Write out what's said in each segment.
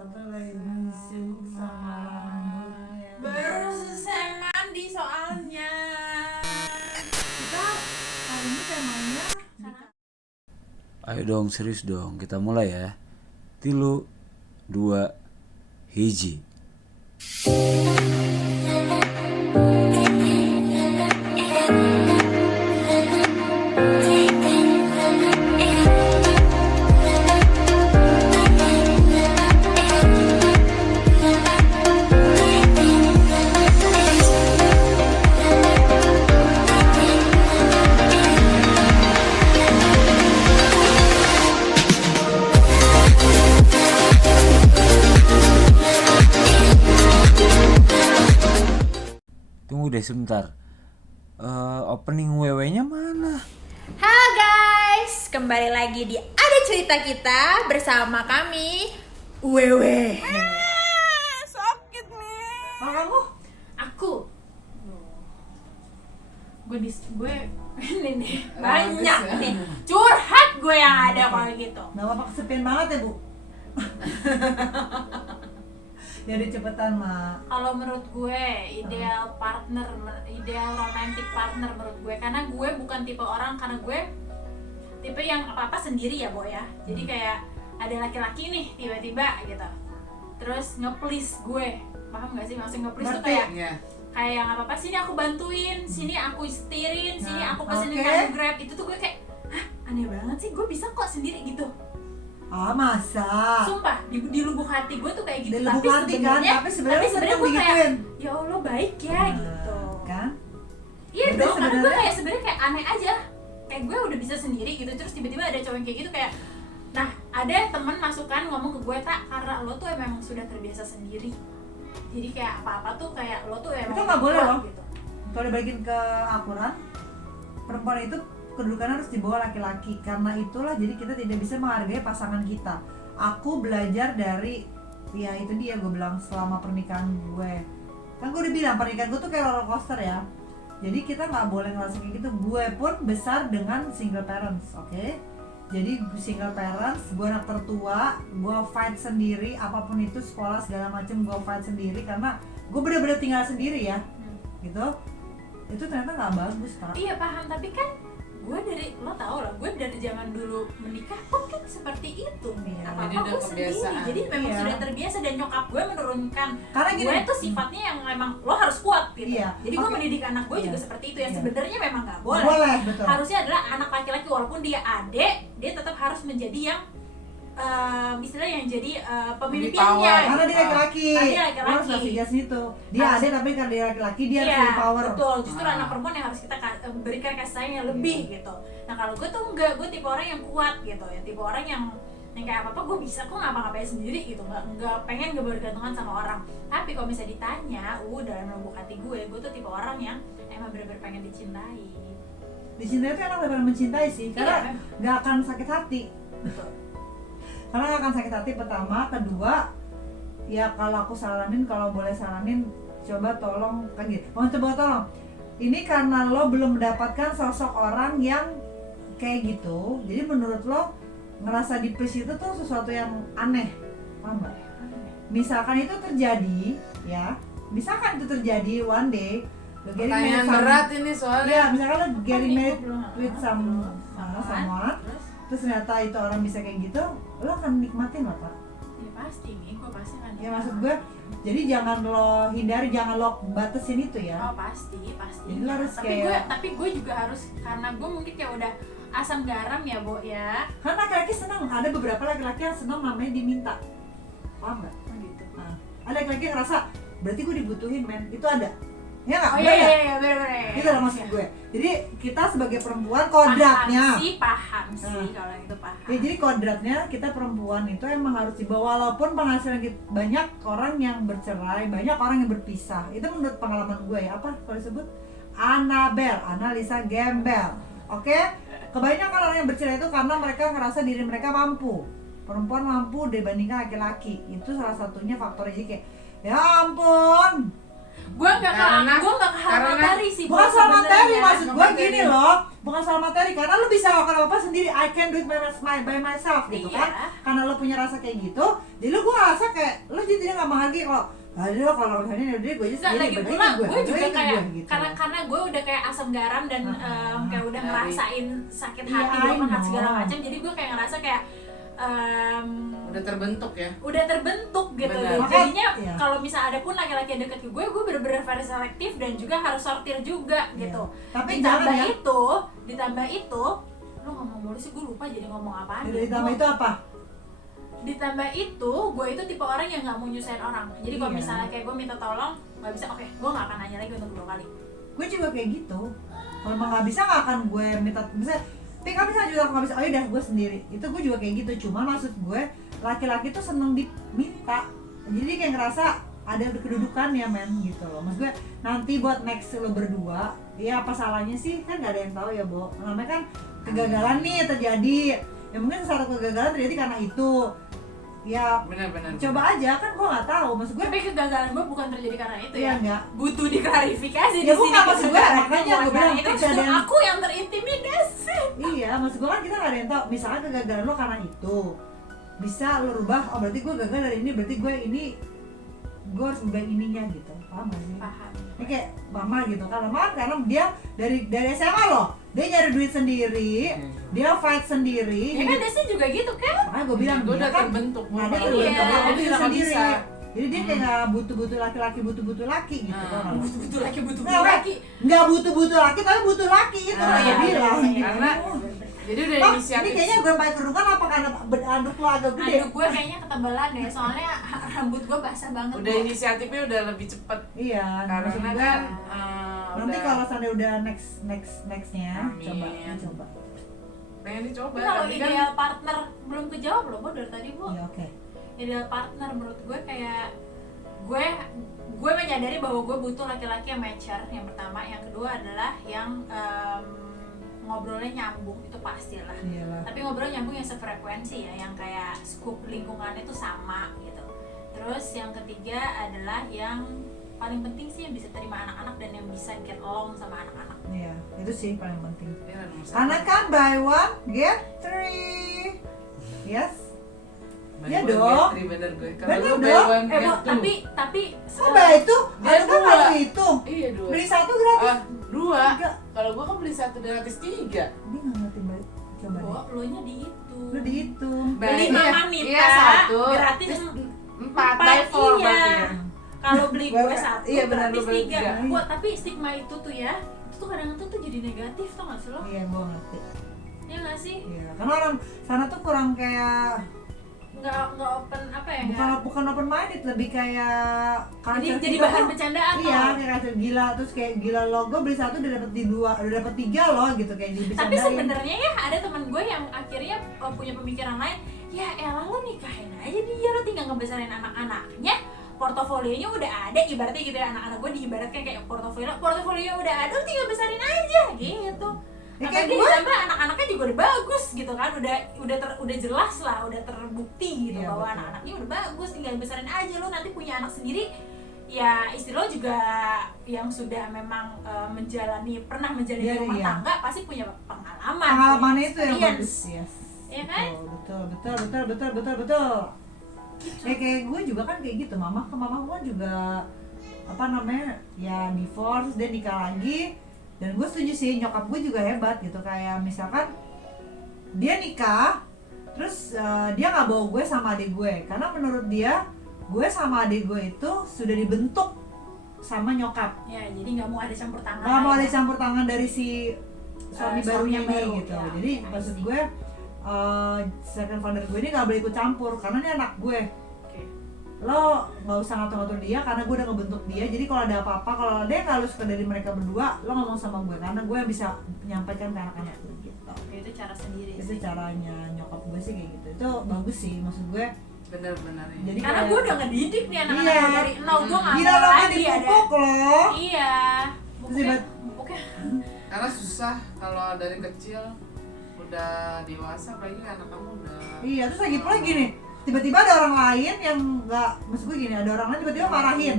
satu lagi busuk sama rambutnya. Baru selesai mandi soalnya. Kita hari ini temanya Ayo dong, serius dong, kita mulai ya. 3, 2, 1. Tunggu deh sebentar. Opening WW-nya mana? Halo guys, kembali lagi di Ada Cerita Kita bersama kami Wewe. Sakit nih. kamu? Aku. Gue ini nih banyak nih curhat gue yang ada kalau gitu. Nggak apa-apa, kesepian banget ya bu. Jadi cepetan mak. Kalau menurut gue ideal romantic partner menurut gue, karena gue bukan tipe orang, karena gue tipe yang apa-apa sendiri ya Bo ya. Jadi kayak ada laki-laki nih tiba-tiba gitu terus nge-please gue, paham gak sih maksud nge-please tuh kayak kayak yang apa-apa sini aku bantuin, sini aku setirin, sini aku pesenin kamu Grab. Itu tuh gue kayak hah, aneh banget sih, gue bisa kok sendiri gitu. Ah masa? Sumpah di lubuk hati gue tuh kayak gitu. Di lubuk hati kan? Tapi sebenarnya gue kayak digituin. ya Allah baik ya gitu. Kan? Iya Udah, dong, karena gue sebenarnya- kayak sebenarnya kayak aneh aja. Kayak gue udah bisa sendiri gitu, terus tiba-tiba ada cowok yang kayak gitu kayak. Nah, ada teman masukan ngomong ke gue, tak, karena lo tuh emang sudah terbiasa sendiri. Jadi kayak apa-apa tuh kayak lo tuh emang Itu nggak boleh kuat loh. gitu. Kalau dibalikin ke Al-Quran, perempuan itu kedudukannya harus di bawah laki-laki. Karena itulah jadi kita tidak bisa menghargai pasangan kita. Aku belajar dari, ya itu dia gue bilang selama pernikahan gue. Kan gue udah bilang pernikahan gue tuh kayak roller coaster ya. Jadi kita nggak boleh ngerasain kayak gitu. Gue pun besar dengan single parents, oke? Jadi single parents, gue anak tertua, gue fight sendiri, apapun itu sekolah segala macem gue fight sendiri karena gue bener-bener tinggal sendiri ya, gitu. Itu ternyata nggak bagus kak. Iya paham, tapi kan gue dari, lo tau lah, gue dari zaman dulu menikah pun kan seperti itu. Iya. Apa-apa Jadi udah gue sendiri, kebiasaan. jadi memang Iya. sudah terbiasa. Dan nyokap gue menurunkan Karena gini, gue tuh sifatnya yang memang lo harus kuat gitu. Iya. Jadi gue Oke. mendidik anak gue Iya. juga seperti itu, yang Iya. sebenarnya memang nggak boleh. boleh betul. Harusnya adalah anak laki-laki, walaupun dia adik, dia tetap harus menjadi yang istilahnya yang jadi pemimpinnya. Karena dia laki-laki, Karena dia laki-laki. lo harus kasih gas itu. Dia Harus- ada tapi karena dia laki-laki dia harus Iya, lebih power. betul. Justru anak perempuan yang harus kita berikan kasih sayang yang lebih gitu. Nah kalau gue tuh enggak, gue tipe orang yang kuat gitu ya, tipe orang yang kayak apa gue bisa kok ngapa-ngapain sendiri gitu, nggak pengen gue bergantungan sama orang. Tapi kalau misalnya ditanya, dalam lubuk hati gue tuh tipe orang yang emang bener-bener pengen dicintai. Dicintai itu enak daripada mencintai sih, karena Iya. nggak akan sakit hati. Betul. Karena nggak akan sakit hati pertama, kedua ya kalau aku saranin, kalau boleh saranin, coba tolong kan gitu. Mau coba tolong. Ini karena lo belum mendapatkan sosok orang yang kayak gitu, jadi menurut lo ngerasa di please itu tuh sesuatu yang aneh, paham nggak? Misalkan itu terjadi, ya, misalkan itu terjadi one day, lo getting Pertanyaan married berat ini soalnya. ya, misalkan lo getting Kan married gue belum- with someone, terus ternyata itu orang bisa kayak gitu, lo akan nikmatin lo kak. Ya pasti nih, gue pasti kan. Ya maksud gue, jadi jangan lo hindari, jangan lo batasin itu ya. Oh pasti. Jadi lo harus Tapi gue juga harus, karena gue mungkin kayak udah asam garam ya Bo ya. Karena laki-laki senang, ada beberapa laki-laki yang senang namanya diminta, paham nggak? Oh gitu. Nah, ada laki-laki yang ngerasa, berarti gue dibutuhin men, itu ada. Ya nggak? Oh Bener nggak? iya bener. Itu lah maksud gue. Jadi kita sebagai perempuan kodratnya. Paham sih kalau itu paham. Ya, jadi kodratnya kita perempuan itu emang harus dibawa, walaupun penghasilan kita, banyak orang yang bercerai, banyak orang yang berpisah. Itu menurut pengalaman gue ya, apa kalau disebut Analisa Gembel. Oke? Kebanyakan orang yang bercerai itu karena mereka ngerasa diri mereka mampu. Perempuan mampu dibandingkan laki-laki. Itu salah satunya faktornya. Jadi kayak, ya ampun, gue nggak ke hal materi sih. Bukan soal materi, sebenarnya. maksud gue gini loh, bukan soal materi, karena lu bisa lakukan apa sendiri. I can do it by myself gitu Iya. kan. Karena lu punya rasa kayak gitu, jadi lu gue ngerasa kayak lu jadi nggak menghargai kalau aduh kalau misalnya udah gue aja Nggak, sendiri, lagi berarti pula gue gue juga berarti kayak gue, gitu. karena gue udah kayak asam garam dan kayak udah Dari- ngerasain sakit Iya, hati, I dorongan know. segala macam, jadi gue kayak ngerasa kayak Udah terbentuk ya. udah terbentuk gitu. Benar. Dan jadinya Iya. kalau misalnya ada pun laki-laki yang deket ke gue bener-bener very selektif dan juga harus sortir juga Iya. gitu. Tapi ditambah jangan ya. ditambah itu lu ngomong mulu sih, gue lupa jadi ngomong apaan. Ditambah itu apa? Ditambah itu gue itu tipe orang yang nggak mau nyusahin orang. Jadi kalau Iya. misalnya kayak gue minta tolong nggak bisa, oke gue nggak akan nanya lagi untuk 2 kali. Gue juga kayak gitu. Kalau emang nggak bisa nggak akan gue minta, bisa tapi kan misalnya juga nggak bisa, oh udah gue sendiri. Itu gue juga kayak gitu. Cuma maksud gue laki-laki tuh seneng diminta, jadi kayak ngerasa ada kedudukannya men gitu loh. Maksud gue nanti buat next lo berdua, ya apa salahnya sih, kan nggak ada yang tahu ya Bo. Namanya kan kegagalan nih terjadi, ya mungkin satu kegagalan terjadi karena itu. Ya Benar-benar. coba aja, kan gue nggak tahu. Maksud gue Tapi kegagalan gue bukan terjadi karena itu ya ya. enggak. Butuh diklarifikasi Ya di sini. bukan, maksud gue, kegagalan makanya bukan gue karena bilang, itu kan justru ada yang- aku yang terintimidasi. Iya, maksud gue kan kita nggak ada yang tahu. Misalnya kegagalan lo karena itu, bisa lo rubah. Oh berarti gue gagal dari ini, berarti gue ini, gue harus ubah ininya gitu. Paham gak sih? Paham. Ini kayak mama gitu. Karena mama karena dia dari SMA loh, dia nyari duit sendiri, dia fight sendiri. Ya kan Desi juga gitu kan? Makanya gue bilang Gue dia udah kan terbentuk. nggak ada Iya. terbentuk, dia Jadi duit nggak sendiri. bisa. Jadi dia kayak nggak butuh-butuh laki-laki, butuh-butuh laki gitu. Ah. kan. Butuh laki, butuh Nah, laki. nggak butuh-butuh laki, tapi butuh laki itu Ah, yang iya, gue bilang. iya, gitu. karena jadi udah Bang, inisiatif. ini kayaknya gue pakai kerukan apa karena anduk lo agak gede? Anduk gue kayaknya ketebalan deh, soalnya rambut gue basah banget. Udah inisiatifnya udah lebih cepet. Iya, maksud Karena gue, kan nanti udah kalau seandainya udah nextnya, Amin. coba. pengen dicoba. Tapi kalau Tapi kan ideal partner belum kejawab loh, Bu, dari tadi, Bu. Iya oke. Ideal partner menurut gue kayak gue menyadari bahwa gue butuh laki-laki yang mature, yang pertama. Yang kedua adalah yang ngobrolnya nyambung, itu pastilah. Iyalah. Tapi ngobrol nyambung yang sefrekuensi ya, yang kayak scoop lingkungannya itu sama gitu. Terus yang ketiga adalah yang paling penting sih yang bisa terima anak-anak dan yang bisa get along sama anak-anak. Iya, itu sih paling penting. Iya, nomor satu. Karena kan buy one get three. Yes. Buy Iya one, dong. get three, bener gue. Kalau Bener lu buy dong. one, Bu, get two. tapi Oh baik itu, Dia ada kan dua. harus itu. Iya dua. Beli satu gratis. Ah, dua. Tiga. Kalau gua kan beli satu gratis 3. Dia nggak ngerti baik. Coba Bu, deh. lu nya di itu. Lu dihitung. Beli Iya, Mama Nita iya, satu. gratis Terus 4 empat, by 4 iya. berarti ya. Kalau beli gue satu Iya, benar, gratis lu beli 3. tiga. Buat tapi stigma itu tuh ya, itu tuh kadang-kadang tuh jadi negatif, tau gak sih lo? Iya, gua ngerti. Iya gak sih? Iya, karena orang sana tuh kurang kayak Nggak open apa ya? bukan open minded, lebih kayak Jadi kita bahan tuh- bercandaan Iya, loh. kayak kaca gila, terus kayak gila logo beli satu udah dapet di dua, udah dapet 3 loh gitu kayak Tapi dibercandain. sebenarnya ya ada teman gue yang akhirnya punya pemikiran lain. Ya elah lo nikahin aja dia, lo tinggal ngebesarin anak-anaknya. Portofolionya udah ada, ibaratnya gitu ya, anak-anak gue diibaratkan kayak portofolionya udah ada, lo tinggal besarin aja gitu. Ya, Nah, kayak tapi gue. ditambah anak-anaknya juga udah bagus gitu kan, udah jelas lah, udah terbukti gitu Iya, bahwa betul. anak-anaknya udah bagus, tinggal besarin aja. Lo nanti punya anak sendiri, ya istri lo juga yang sudah memang pernah menjalani Iya, rumah iya. tangga pasti punya pengalaman. Pengalamannya punya itu yang experience. bagus, yes. Iya kan? Betul. Ya kayak gue juga kan kayak gitu, mama gue juga apa namanya ya divorce dan nikah lagi, dan gue setuju sih nyokap gue juga hebat gitu, kayak misalkan dia nikah terus dia nggak bawa gue sama adik gue karena menurut dia gue sama adik gue itu sudah dibentuk sama nyokap, Ya, jadi nggak mau ada campur tangan. nggak mau lah ada ya. campur tangan dari si suami Suami barunya yang ini baru, gitu. ya. Jadi I maksud see. gue second father gue ini nggak boleh ikut campur karena ini anak gue. Oke. Lo nggak usah ngatur-ngatur dia karena gue udah ngebentuk dia. Jadi kalau ada apa-apa, kalau ada yang nggak lo suka dari mereka berdua, lo ngomong sama gue karena gue yang bisa menyampaikan ke anak-anak gue gitu. Oke, itu cara sendiri Itu sih. caranya nyokap gue sih kayak gitu. Itu bagus sih, maksud gue. Bener-bener ya. Jadi Karena kayak- gue udah ngedidik nih anak-anak Iya. gue dari nol, gue nggak gila mau lo kan lagi ada. dipupuk loh. Iya. Terus Pupuknya. Karena susah kalau dari kecil udah dewasa, apalagi anak kamu udah Iya, terus lagi pula gini, tiba-tiba ada orang lain yang nggak, maksud gue gini, ada orang lain tiba-tiba marahin,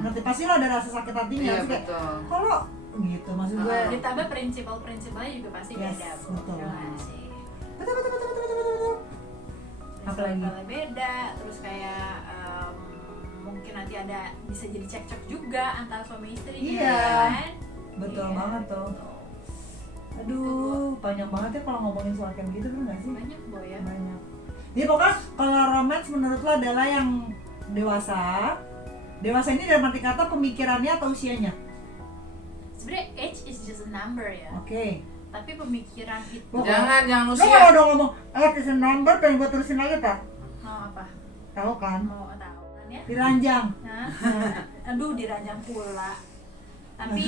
ngerti, pasti lo ada rasa sakit hatinya, Iya terus kayak betul. kalau gitu, maksud gue Ditambah prinsipal-prinsipalnya juga pasti Yes, beda. betul. Ya nggak sih? betul. Apalagi? Prinsipalnya beda, terus kayak mungkin nanti ada bisa jadi cekcok juga antara suami istri. Iya. Kan? Betul Iya. banget tuh. Aduh, banyak banget ya kalau ngomongin soal kayak gitu, bener nggak sih? Banyak boy ya. Banyak. Jadi pokoknya kalau romance menurut lo adalah yang dewasa. Dewasa ini dalam arti kata pemikirannya atau usianya? Sebenarnya age is just a number ya. Oke. Tapi pemikiran itu Pokoknya- Jangan Lo usia. kalau udah ngomong, it's a number, pengen gue terusin lagi tak? mau apa? Tahu kan? Mau tahu kan ya? Diranjang. Hah? Aduh diranjang pula. Tapi